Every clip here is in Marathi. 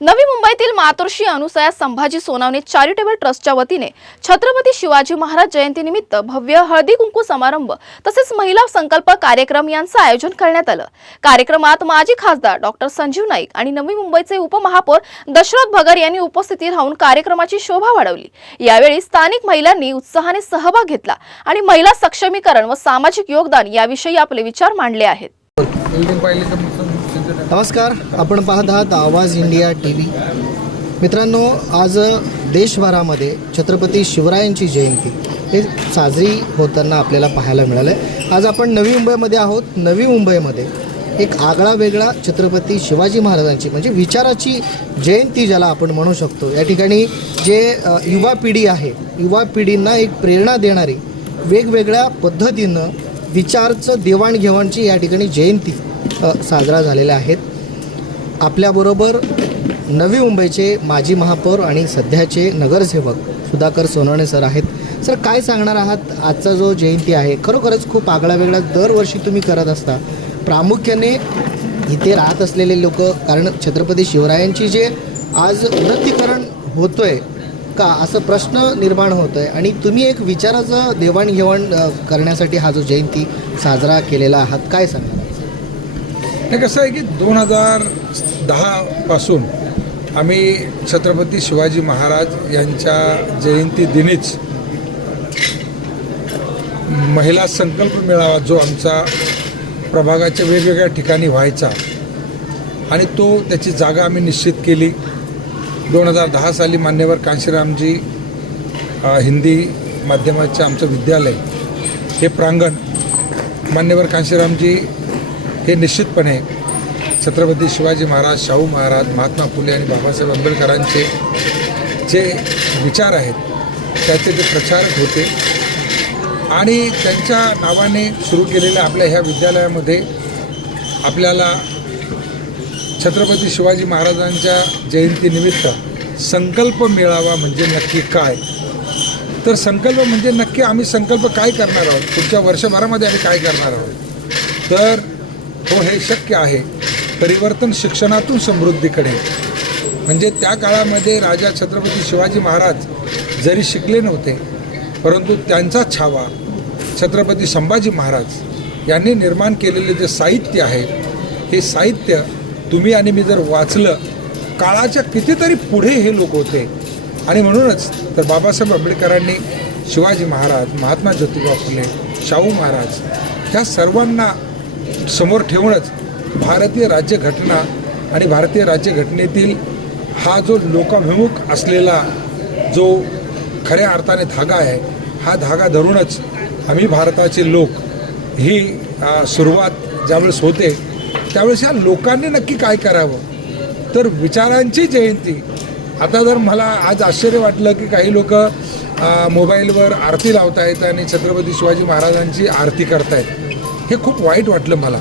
नवी मुंबईतील मातोश्री अनुसया संभाजी सोनावणे चॅरिटेबल ट्रस्टच्या वतीने छत्रपती शिवाजी महाराज जयंतीनिमित्त भव्य हळदी कुंकू समारंभ तसेच महिला संकल्प कार्यक्रम यांचे आयोजन करण्यात आलं। कार्यक्रमात माजी खासदार डॉक्टर संजीव नाईक आणि नवी मुंबईचे उपमहापौर दशरथ भगर यांनी उपस्थिती राहून कार्यक्रमाची शोभा वाढवली। यावेळी स्थानिक महिलांनी उत्साहाने सहभाग घेतला आणि महिला सक्षमीकरण व सामाजिक योगदान याविषयी आपले विचार मांडले आहेत। नमस्कार, आपण पाहत आहात आवाज इंडिया टीव्ही। मित्रांनो, आज देशभरामध्ये छत्रपती शिवरायांची जयंती हे साजरी होताना आपल्याला पाहायला मिळालं आहे। आज आपण नवी मुंबईमध्ये आहोत। नवी मुंबईमध्ये एक आगळा वेगळा छत्रपती शिवाजी महाराजांची म्हणजे विचाराची जयंती ज्याला आपण म्हणू शकतो। या ठिकाणी जे युवा पिढी आहे, युवा पिढींना एक प्रेरणा देणारी वेगवेगळ्या पद्धतीनं विचारचं देवाणघेवाणची या ठिकाणी जयंती साजरा झालेल्या आहेत। आपल्याबरोबर नवी मुंबईचे माजी महापौर आणि सध्याचे नगरसेवक सुधाकर सोनवणे सर आहेत। सर, काय सांगणार आहात? आजचा जो जयंती आहे खरोखरच खूप आगळा वेगळा दरवर्षी तुम्ही करत असता। प्रामुख्याने इथे राहत असलेले लोक, कारण छत्रपती शिवरायांची जे आज उन्नतीकरण होतोय का असं प्रश्न निर्माण होतोय आणि तुम्ही एक विचाराचं देवाणघेवाण करण्यासाठी हा जो जयंती साजरा केलेला आहात, काय सांगणार? हे कसं आहे की 2010 पासून आम्ही छत्रपती शिवाजी महाराज यांच्या जयंती दिनीच महिला संकल्प मेळावा जो आमचा प्रभागाच्या वेगवेगळ्या ठिकाणी व्हायचा आणि त्याची जागा आम्ही निश्चित केली। 2010 साली मान्यवर कांशीरामजी हिंदी माध्यमाचे आमचं विद्यालय हे प्रांगण, मान्यवर कांशीरामजी हे निश्चितपणे छत्रपती शिवाजी महाराज, शाहू महाराज, महात्मा फुले आणि बाबासाहेब आंबेडकरांचे जे विचार आहेत त्याचे ते प्रचारक होते आणि त्यांच्या नावाने सुरू केलेल्या आपल्या ह्या विद्यालयामध्ये आपल्याला छत्रपती शिवाजी महाराजांच्या जयंतीनिमित्त संकल्प मेळावा म्हणजे नक्की काय, तर संकल्प म्हणजे नक्की आम्ही संकल्प काय करणार आहोत, पुढच्या वर्षभरामध्ये आम्ही काय करणार आहोत। तर हे शक्य आहे परिवर्तन शिक्षणातून समृद्धीकडे। म्हणजे त्या काळामध्ये राजा छत्रपती शिवाजी महाराज जरी शिकले नव्हते, परंतु त्यांचा छावा छत्रपती संभाजी महाराज यांनी निर्माण केलेले जे साहित्य आहे, हे साहित्य तुम्ही आणि मी जर वाचलं, काळाच्या कितीतरी पुढे हे लोक होते। आणि म्हणूनच तर बाबासाहेब आंबेडकरांनी शिवाजी महाराज, महात्मा ज्योतिबा फुले, शाहू महाराज ह्या सर्वांना समोर ठेवूनच भारतीय राज्यघटना आणि भारतीय राज्यघटनेतील हा जो लोकाभिमुख असलेला जो खऱ्या अर्थाने धागा आहे, हा धागा धरूनच आम्ही भारताचे लोक ही सुरुवात ज्यावेळेस होते त्यावेळेस ह्या लोकांनी नक्की काय करावं, तर विचारांची जयंती। आता जर मला आज आश्चर्य वाटलं की काही लोक मोबाईलवर आरती लावतायत आणि छत्रपती शिवाजी महाराजांची आरती करतायत, हे खूप वाईट वाटलं मला।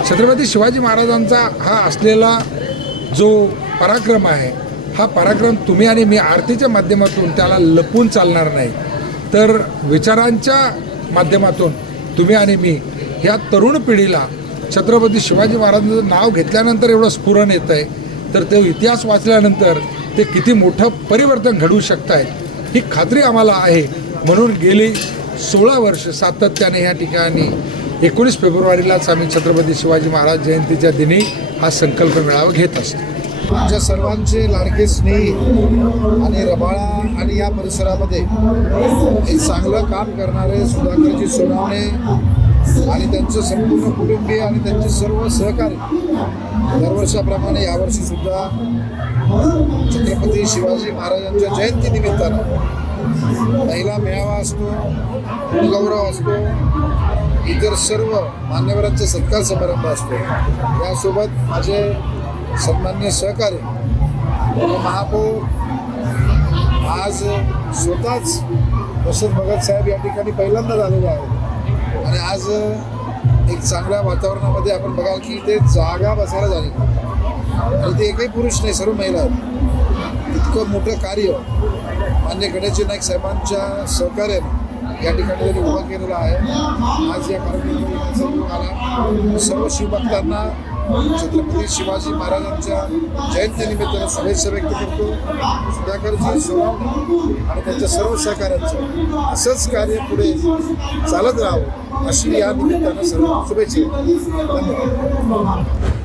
छत्रपती शिवाजी महाराजांचा हा असलेला जो पराक्रम आहे, हा पराक्रम तुम्ही आणि मी आरतीच्या माध्यमातून त्याला लपवून चालणार नाही, तर विचारांच्या माध्यमातून तुम्ही आणि मी ह्या तरुण पिढीला छत्रपती शिवाजी महाराजांचं नाव घेतल्यानंतर एवढं स्फुरण येतं आहे, तर तो इतिहास वाचल्यानंतर ते किती मोठं परिवर्तन घडवू शकतायत ही खात्री आम्हाला आहे। म्हणून गेली 16 वर्ष सातत्याने या ठिकाणी 19 फेब्रुवारीलाच आम्ही छत्रपती शिवाजी महाराज जयंतीच्या दिनी हा संकल्प मेळावा घेत असतो। आमच्या सर्वांचे लाडके स्नेही आणि रबाळा आणि या परिसरामध्ये एक चांगलं काम करणारे सुधाकरजी सोनावणे आणि त्यांचं संपूर्ण कुटुंबीय आणि त्यांचे सर्व सहकारी दरवर्षाप्रमाणे यावर्षीसुद्धा छत्रपती शिवाजी महाराजांच्या जयंतीनिमित्तानं महिला मेळावा असतो, गौरव असतो, इतर सर्व मान्यवरांचा सत्कार समारंभ असतो। यासोबत माझे सन्माननीय सहकारी महापौर आज स्वतःच दशरथ भगत साहेब या ठिकाणी पहिल्यांदा झालेले आहेत आणि आज एक चांगल्या वातावरणामध्ये आपण बघाल की ते जागा बसायला झाली आणि ते एकही पुरुष नाही, सर्व महिला आहेत। इतकं मोठं कार्य मान्य गणेशजी नाईक साहेबांच्या सहकार्याने या ठिकाणी त्यांनी उभं केलेलं आहे। आज या कार्यक्रमाला सर्व शिवभक्तांना छत्रपती शिवाजी महाराजांच्या जयंतीनिमित्तानं शुभेच्छा व्यक्त करतो. सुधाकरजी सोनवणे आणि त्यांच्या सर्व सहकाऱ्यांचं असंच कार्य पुढे चालत राहावं अशी या निमित्तानं सर्व शुभेच्छा. धन्यवाद.